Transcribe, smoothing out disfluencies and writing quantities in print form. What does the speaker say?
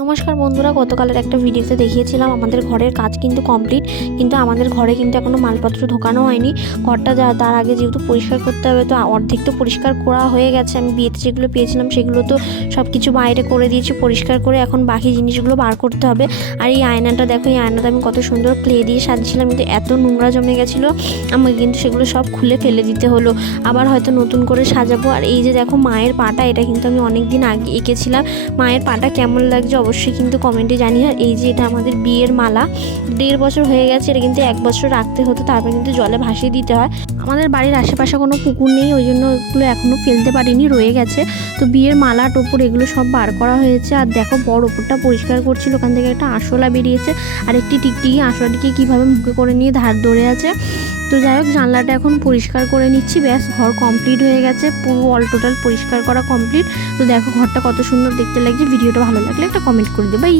নমস্কার বন্ধুরা, গতকালের একটা ভিডিওতে দেখিয়েছিলাম আমাদের ঘরের কাজ কিন্তু কমপ্লিট, কিন্তু আমাদের ঘরে কিন্তু এখনও মালপত্র ঢোকানো হয়নি। ঘরটা তার আগে যেহেতু পরিষ্কার করতে হবে, তো অর্ধেক তো পরিষ্কার করা হয়ে গেছে। আমি বিয়েতে যেগুলো পেয়েছিলাম সেগুলো তো সব কিছু বাইরে করে দিয়েছি পরিষ্কার করে, এখন বাকি জিনিসগুলো বার করতে হবে। আর এই আয়নাটা দেখো, এই আয়নাটা আমি কত সুন্দর ক্লে দিয়ে সাজিয়েছিলাম, কিন্তু এত নোংরা জমে গেছিলো আমাকে কিন্তু সেগুলো সব খুলে ফেলে দিতে হলো। আবার হয়তো নতুন করে সাজাবো। আর এই যে দেখো মায়ের পাটা, এটা কিন্তু আমি অনেক দিন আগে এঁকেছিলাম। মায়ের পাটা কেমন লাগছে অবশ্যই কিন্তু কমেন্টে জানিয়ে। আর এই যে এটা আমাদের বিয়ের মালা, 1.5 বছর হয়ে গেছে। এটা কিন্তু 1 বছর রাখতে হতো, তারপরে কিন্তু জলে ভাসিয়ে দিতে হয়। আমাদের বাড়ির আশেপাশে কোনো পুকুর নেই, ওই জন্য এগুলো এখনও ফেলতে পারিনি, রয়ে গেছে। তো বিয়ের মালা টোপর এগুলো সব বার করা হয়েছে। আর দেখো বড় ওপরটা পরিষ্কার করছিল, ওখান থেকে একটা আরশোলা বেরিয়েছে, আর একটি টিকটিকি আরশোলাটিকে কীভাবে মুখে করে নিয়ে ধার ধরে আছে। তো যাই হোক, জানলাটা এখন পরিষ্কার করে নিচ্ছি। ব্যাস, ঘর কমপ্লিট হয়ে গেছে, পুরো অল টোটাল পরিষ্কার করা কমপ্লিট। তো দেখো ঘরটা কত সুন্দর দেখতে লাগছে। ভিডিওটা ভালো লাগলে একটা কমেন্ট করে দেবে। বাই।